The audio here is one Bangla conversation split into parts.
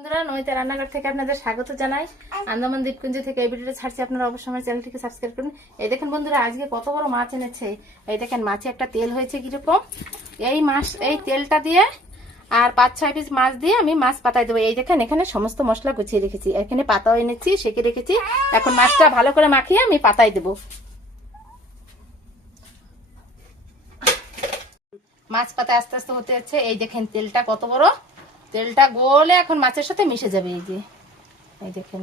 বন্ধুরা, নমিতা রান্নাঘর থেকে আপনাদের স্বাগত জানাই। আন্দামান দ্বীপপুঞ্জ থেকে এই ভিডিওটা ছাড়ছি, আপনারা অবশ্যই আমার চ্যানেলটিকে সাবস্ক্রাইব করুন। এই দেখেন বন্ধুরা, আজকে কত বড় মাছ এনেছে। এই দেখেন মাছে একটা তেল হয়েছে কিরকম। এই তেলটা দিয়ে আর 5-6 পিস মাছ দিয়ে আমি মাছ পাতায় দেবো। এই দেখেন এখানে সমস্ত মশলা গুছিয়ে রেখেছি, এখানে পাতাও এনেছি, সেঁকে রেখেছি। এখন মাছটা ভালো করে মাখিয়ে আমি পাতায় দেবো। মাছ পাতা আস্তে আস্তে হতে যাচ্ছে। এই দেখেন তেলটা কত বড়, তেলটা গলে এখন মাছের সাথে মিশে যাবে। এই দেখেন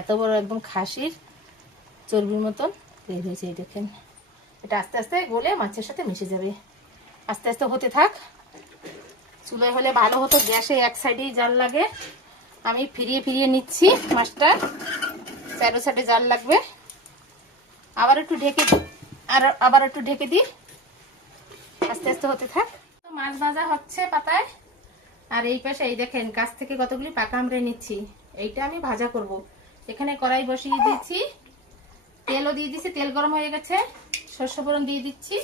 এত বড় একদম খাসির চর্বির মতন তেল হয়েছে। এই দেখেন এটা আস্তে আস্তে গলে মাছের সাথে মিশে যাবে। আস্তে আস্তে হতে থাক। চুলায় হলে ভালো হতো, গ্যাসে এক সাইডেই জাল লাগে। আমি ফিরিয়ে ফিরিয়ে নিচ্ছি মাছটা, চারো সাইডে জাল লাগবে। আবার একটু ঢেকে দিই। আস্তে আস্তে হতে থাক। তো মাছ ভাজা হচ্ছে পাতায়। আর এই পাশে এই দেখেন গাছ থেকে কতগুলি পাকা আমড়ে নিচ্ছি, এইটা আমি ভাজা করব। এখানে কড়াই বসিয়ে দিয়েছি, তেলও দিয়ে দিচ্ছি, তেল গরম হয়ে গেছে। সরষে ফোড়ন দিয়ে দিচ্ছি।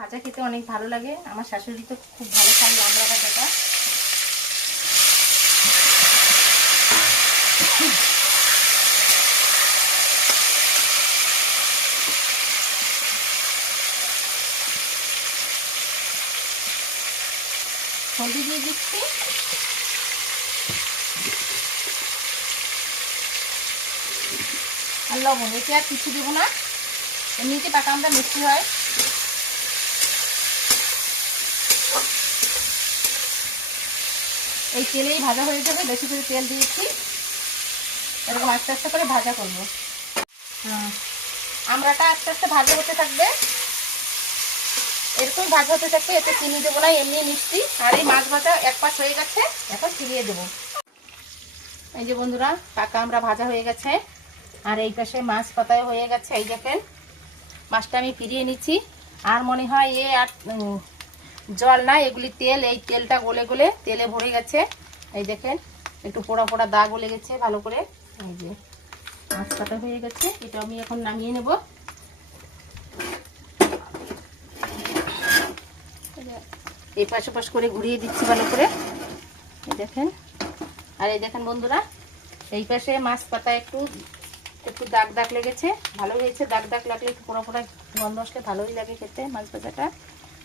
ভাজা খেতে অনেক ভালো লাগে, আমার শাশুড়ি তো খুব ভালো খায় আমড়া ভাজাটা। হলদি দিয়ে দিচ্ছি, আর লবণ। এতে আর কিছু দেবো না, এমনিতে পাকা আমড়া মিষ্টি হয়। এই তেলেই ভাজা হয়ে যাবে, বেশি করে তেল দিয়েছি। এরকম আস্তে আস্তে করে ভাজা করবো। আমড়াটা আস্তে আস্তে ভাজা হতে থাকবে, এরকম ভাজা হতে থাকবে। এতে চিনি দেবো না, এমনি মিষ্টি। আর এই মাছ ভাজা এক পাশ হয়ে গেছে, এখন ফিরিয়ে দেবো। এই যে বন্ধুরা, পাকা আমড়া ভাজা হয়ে গেছে, আর এই পাশে মাছ পাতায় হয়ে গেছে। এই দেখেন মাছটা আমি ফিরিয়ে নিচ্ছি। আর মনে হয় আর জল না, এগুলি তেল। এই তেলটা গলে গলে তেলে ভরে গেছে। এই দেখেন একটু পোড়া পোড়া দাগ গলে গেছে ভালো করে। এই যে মাছ পাতা হয়ে গেছে, এটা আমি এখন নামিয়ে নেব। এই পাশ ওপাশ করে ঘুরিয়ে দিচ্ছি ভালো করে। এই দেখেন, আর এই দেখেন বন্ধুরা, এই পাশে মাছ পাতা একটু দাগ দাগ লেগেছে, ভালো হয়েছে। দাগ দাগ লাগলে একটু পোড়া পোড়া গন্ধ আসলে ভালোই লাগে খেতে মাছ ভাজাটা।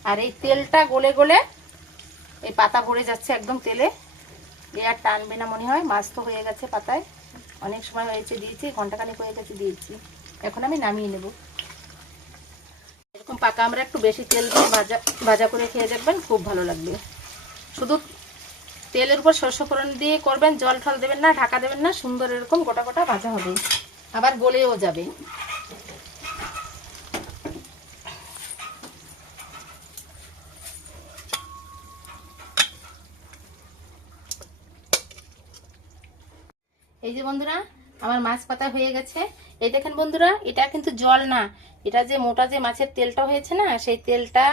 আর এই তেলটা গলে গলে এই পাতা ভরে যাচ্ছে একদম তেলে, আর টানবে না মনে হয়। মাছ তো হয়ে গেছে পাতায়, অনেক সময় হয়েছে দিয়েছি, ঘন্টাখানেক হয়ে গেছে দিয়েছি। এখন আমি নামিয়ে নেব। এরকম পাকা আমরা একটু বেশি তেল দিয়ে ভাজা করে খেয়ে দেখবেন, খুব ভালো লাগবে। শুধু তেলের উপর সরষে ফোড়ন দিয়ে করবেন, জল ঠল দেবেন না, ঢাকা দেবেন না, সুন্দর এরকম গোটা গোটা ভাজা হবে, আবার গলেও যাবে। এই যে বন্ধুরা, আমার মাছ পাতা হয়ে গেছে। এই দেখেন বন্ধুরা, এটা কিন্তু জল না, এটা যে মোটা যে মাছের তেলটা হয়েছে না, সেই তেলটা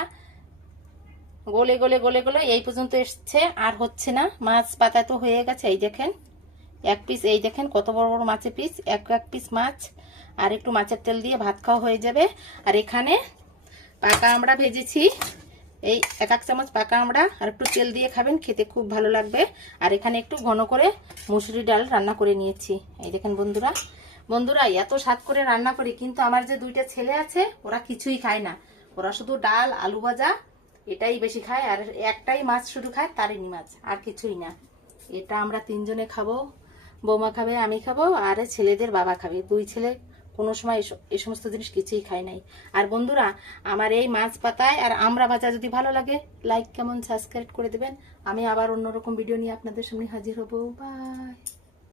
গলে গলে গলে গলে এই পর্যন্ত এসছে, আর হচ্ছে না। মাছ পাতা তো হয়ে গেছে। এই দেখেন এক পিস, এই দেখেন কত বড় বড় মাছের পিস, এক পিস মাছ। আর একটু মাছের তেল দিয়ে ভাত খাওয়া হয়ে যাবে। আর এখানে পাকা আমড়া ভেজেছি, এই এক চামচ পাকা আমড়া, আর একটু তেল দিয়ে খাবেন, খেতে খুব ভালো লাগবে। আর এখানে একটু ঘন করে মুসুরি ডাল রান্না করে নিয়েছি। এই দেখেন বন্ধুরা, এত স্বাদ করে রান্না করি, কিন্তু আমার যে 2টা ছেলে আছে, ওরা কিছুই খায় না। ওরা শুধু ডাল আলু ভাজা এটাই বেশি খায়, আর একটাই মাছ শুধু খায়, তারিনি মাছ, আর কিছুই না। এটা আমরা 3 জনে খাবো, বৌমা খাবে, আমি খাবো, আর ছেলেদের বাবা খাবে। 2 ছেলে কোনো সময় এই সমস্ত জিনিস কিছুই খায় নাই। আর বন্ধুরা, আমার এই মাছ পাতায় আর আমড়া ভাজা যদি ভালো লাগে, লাইক কমেন্ট সাবস্ক্রাইব করে দেবেন। আমি আবার অন্যরকম ভিডিও নিয়ে আপনাদের সামনে হাজির হব। বাই।